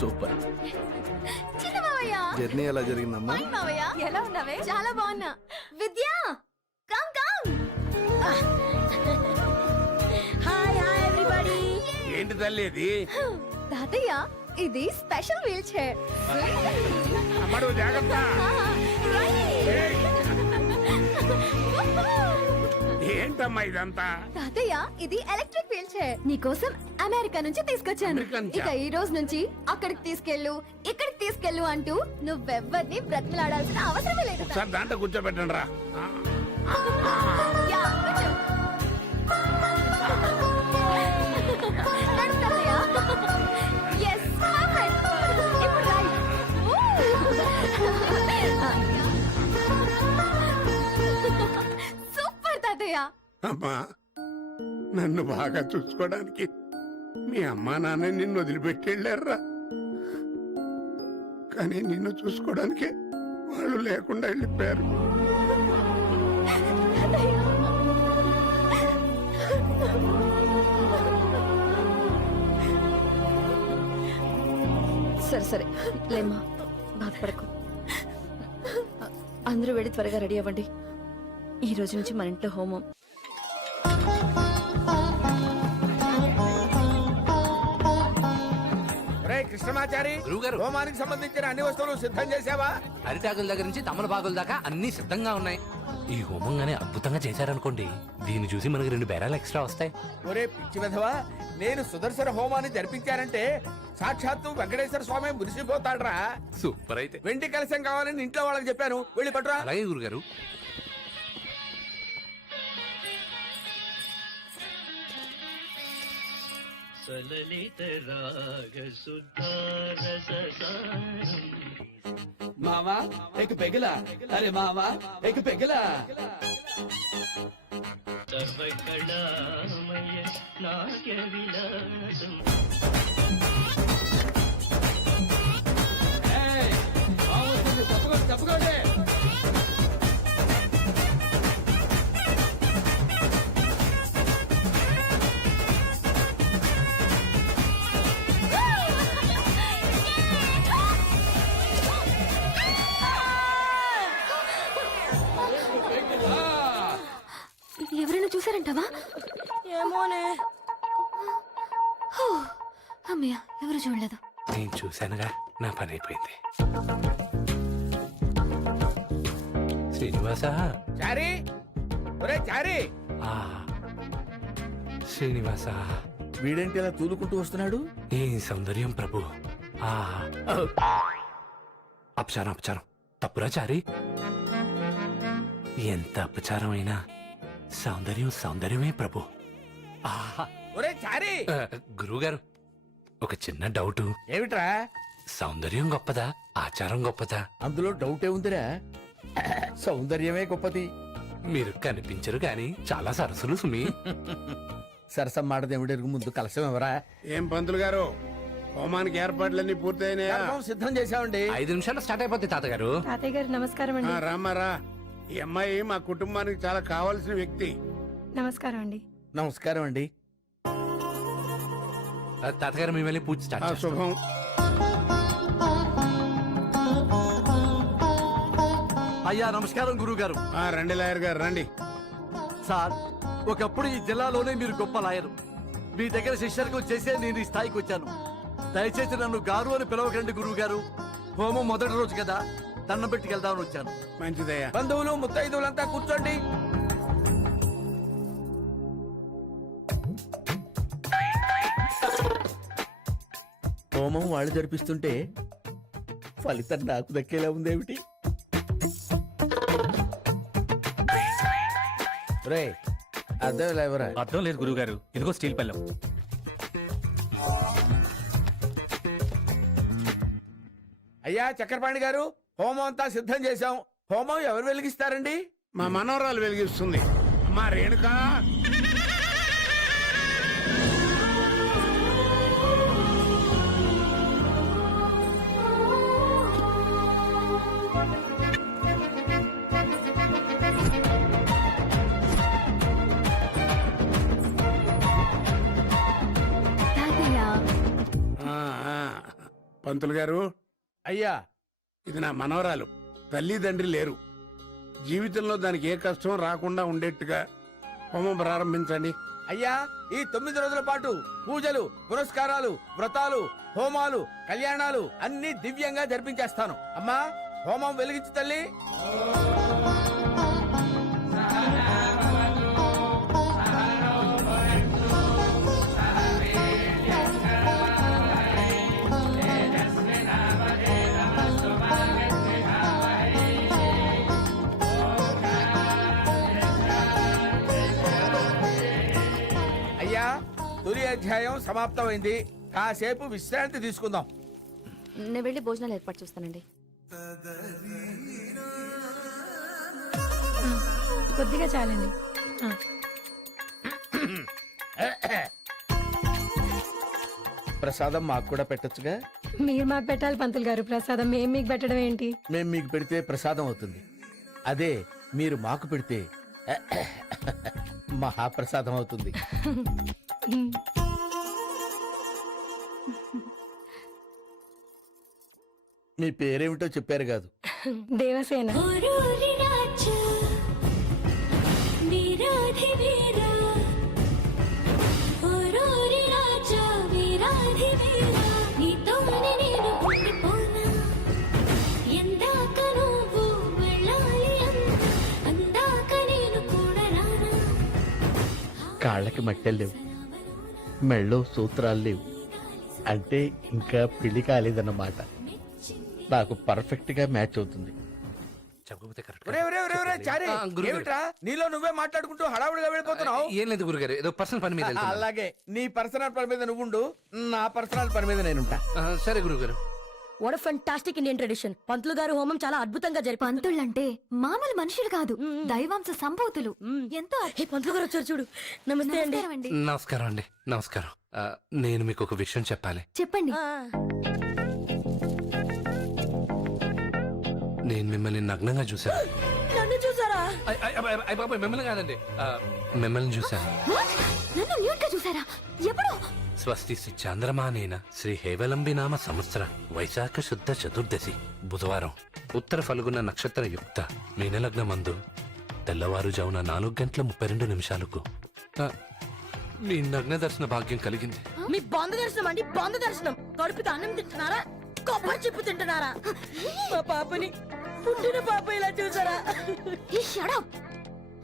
Super. చిన్న మావయ్య. Journey ఎలా జరిగిందమ్మా? హాయ్ మావయ్య. ఎలా ఉన్నావే? చాలా బాగున్నా. Vidya come come. Hi hi everybody. ఏంటి తల్లి ఇది? తాతయ్య ఇది స్పెషల్ వీల్ చైర్. అమ్మడు జాగ్రత్త. ఏయ్, ఏంటమ్మా ఇదంతా? తాతయ్య ఇది ఎలక్ట్రిక్ వీల్ చైర్. నీకోసం అమెరికా నుంచి తీసుకొచ్చాను. అమెరికా నుంచా? ఇక ఈ రోజు నుంచి అక్కడికి తీసుకెళ్ళు ఇక్కడికి తీసుకెళ్ళు అంటూ నువ్వెవ్వరిని బ్రతిమలాడాల్సిన అవసరమే లేదు. సార్ దాంట్లో కూర్చోబెట్టండి రా. యా, కూర్చో. నడు తాతయ్య. Yes, perfect. ఇప్పుడు right. సూపర్ తాతయ్య. అమ్మా, నన్ను బాగా చూసుకోవడానికి మీ అమ్మా నాన్న నిన్ను వదిలిపెట్టెళ్ళారా, కానీ నిన్ను చూసుకోవడానికి వాళ్ళు లేకుండా వెళ్ళిపోయారు. సరే సరే లేమ్మా, బాధపడకు. అందరూ వెళ్ళి త్వరగా రెడీ అవ్వండి. ఈ రోజు నుంచి మన ఇంట్లో హోమం. కృష్ణమాచారి, గురువుగారు, హోమానికి సంబంధించిన అన్ని వస్తువులు సిద్ధం చేసావా? అరిటాకుల దగ్గర నుంచి తమలపాకుల దాకా అన్ని సిద్ధంగా ఉన్నాయి. ఈ హోమంగానే అద్భుతంగా చేశారనుకోండి, దీన్ని చూసి మనకి 2 బేరాలు ఎక్స్ట్రా వస్తాయి. ఒరే పిచ్చి విధవా, నేను సుదర్శన హోమాన్ని జరిపించానంటే సాక్షాత్తు వెంకటేశ్వర స్వామి మురిసిపోతాడ్రా. సూపర్. అయితే వెండి కలశం కావాలని ఇంట్లో వాళ్ళకి చెప్పాను, వెళ్ళి పట్టురా. అలాగే గురుగారు. మావా एक पेगला, अरे मावा एक पेगला. सर्वकलामय नाट्य विलासम. తప్పుకోండి. ఎవరైనా చూసారంటావా? ఏమోనే. అమ్మయ్య, ఎవరు చూడలేదు. నేను చూశానుగా, నా పని అయిపోయింది. శ్రీనివాస, చారి, ఒరే చారి. శ్రీనివాస, వీడేంటి ఇలా తూలుకుంటూ వస్తున్నాడు? ఏ సౌందర్యం ప్రభు. అపచారం అపచారం, తప్పురా చారి. ఎంత అపచారం అయినా సౌందర్యం సౌందర్యమే ప్రభు. ఒరే చారి. గురువుగారు, ఒక చిన్న డౌటు. ఏమిట్రా? సౌందర్యం గొప్పదా, ఆచారం గొప్పదా? అందులో డౌటే ఉందిరా, సౌందర్యమే గొప్పది. మీరు కనిపించరు గాని చాలా సరసులు సుమి. సరసం మాటదేవుడెరుగు, ముందు కలశం ఎవరా? ఏం పంతులు గారు, హోమానికి ఏర్పాట్లన్నీ పూర్తయినాయా? సిద్ధం చేశామండి. 5 నిమిషాల్లో స్టార్ట్ అయిపోద్ది తాతగారు. తాతయ్య గారు నమస్కారం అండి. రామారా, ఈ అమ్మాయి మా కుటుంబానికి చాలా కావాల్సిన వ్యక్తి. నమస్కారం అండి. నమస్కారం అండి. తాతగారు మేము వెళ్ళి పూజ స్టార్ట్ చేస్తాం. శుభం. అయ్యా నమస్కారం గురువు గారు. రండి లాయర్ గారు రండి. సార్, ఒకప్పుడు ఈ జిల్లాలోనే మీరు గొప్ప లాయరు. మీ దగ్గర శిష్యర్గం చేసే నేను ఈ స్థాయికి వచ్చాను. దయచేసి నన్ను గారు అని పిలవకండి గురువు గారు. హోమం మొదటి రోజు కదా, దండం పెట్టుకెళ్దామని వచ్చాను. మంచిదయ్యా. బంధువులు ముత్తైదువులంతా కూర్చోండి. హోమం వాళ్ళు జరిపిస్తుంటే ఫలితం నాకు దక్కేలా ఉందేమిటి? రే, అర్థం లేవరా? అర్థం లేదు గురుగారు, ఇదిగో స్టీల్ పళ్ళెం. అయ్యా చక్రపాణి గారు, హోమం అంతా సిద్ధం చేశాం. హోమం ఎవరు వెలిగిస్తారండి? మా మనవరాలు వెలిగిస్తుంది. అమ్మా రేణుకా. పంతులు గారు, అయ్యా, ఇది నా మనవరాలు. తల్లిదండ్రి లేరు. జీవితంలో దానికి ఏ కష్టం రాకుండా ఉండేట్టుగా హోమం ప్రారంభించండి. అయ్యా, ఈ 9 రోజుల పాటు పూజలు, పురస్కారాలు, వ్రతాలు, హోమాలు, కళ్యాణాలు అన్ని దివ్యంగా జరిపించేస్తాను. అమ్మా, హోమం వెలిగించు తల్లి. అయ్యా, తొలి అధ్యాయం సమాప్తమైంది. కాసేపు విశ్రాంతి తీసుకుందాం. నేను వెళ్ళి భోజనాలు ఏర్పాటు చేస్తానండి. కొద్దిగా చాలండి. ప్రసాదం మాకు కూడా పెట్టొచ్చుగా? మీరు మాకు పెట్టాలి పంతులు గారు ప్రసాదం. మేము మీకు పెట్టడం ఏంటి? మేం మీకు పెడితే ప్రసాదం అవుతుంది. అదే మీరు మాకు పెడితే మహాప్రసాదం అవుతుంది. మీ పేరేమిటో చెప్పారు కాదు. దేవసేన. కాళ్ళకి మట్టెలు లేవు, మెళ్ళో సూత్రాలు లేవు, అంటే ఇంకా పెళ్లి కాలేదన్నమాట. నాకు పర్ఫెక్ట్ గా మ్యాచ్ అవుతుంది. చెప్పకపోతే కరెక్ట్ ఏమిట్రా నీలో నువ్వే మాట్లాడుకుంటూ హడావుడిగా వెళ్ళిపోతున్నావు? ఏం లేదు గురుగారు, ఏదో పర్సనల్ పని మీద వెళ్తున్నాను. అలాగే నీ పర్సనల్ పని మీద నువ్వుండు, నా పర్సనల్ పని మీద నేనుంటా. సరే గురుగారు. What fantastic Indian tradition. పంతులు గారు హోమం చాలా అద్భుతంగా జరిపారు. పంతుళ్ళంటే మామూలు మనుషులు కాదు, దైవాంశ సంభూతులు. ఎంతో పంతులు గారు వచ్చారు చూడు. నమస్తే అండి. నమస్కారం అండి. నమస్కారం అండి. నమస్కారం. నేను మీకు ఒక విషయం చెప్పాలి. చెప్పండి. నేను మిమ్మల్ని నగ్నంగా చూశాను. నన్ను చూసారా? మిమ్మల్ని కాదండి, మిమ్మల్ని చూశాను. What? నన్ను న్యూట్ గా చూసారా? ఎప్పుడు? స్వస్తి శ్రీ చంద్రమానేన శ్రీ హేవలంబి నామ సంవత్సర వైశాఖ శుద్ధ చతుర్దశి బుధవారం ఉత్తర ఫల్గుణ నక్షత్ర యుక్త మీనలగ్న మందు తెల్లవారుజామున 4:32 మీ నగ్న దర్శన భాగ్యం కలిగింది. మీ బంధు దర్శనం అండి. బంధు దర్శనం. కడుపుతో అన్నం తింటున్నారా? కొబ్బరి చెప్పు తింటున్నారా? మా పాపని, పుట్టిన పాప ఇలా చూసారా? ఈ shut up.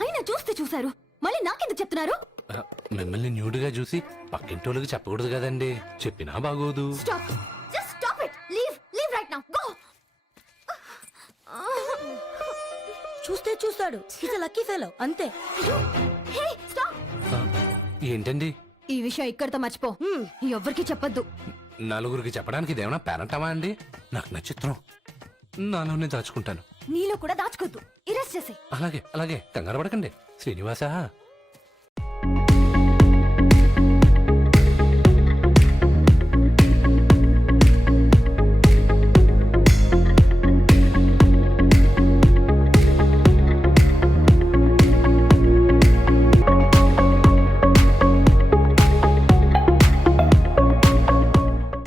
అయినా చూస్తే చూసారు, మళ్ళీ నాకెందుకు చెప్తున్నారు? మిమ్మల్ని న్యూడ్గా చూసి పక్కింటోళ్ళకి చెప్పకూడదు కదండి. చెప్పినా బాగోదు. Stop. Just stop it. Leave. Leave right now. Go. చూస్తే చూస్తాడు. ఇస్ లక్కీ ఫెలో అంతే. Hey, stop. ఏంటండి? ఈ విషయం ఇక్కడితో మర్చిపో. ఎవ్వరికి చెప్పొద్దు. నలుగురికి చెప్పడానికి ఇదేమన్నా పేరంటావా అండి? నాకు నచ్చిత్రం, నాలోనే దాచుకుంటాను. నీలో కూడా దాచుకోద్దు. ఇరెస్ట్ చేసే. అలాగే అలాగే, కంగారు పడకండి. శ్రీనివాస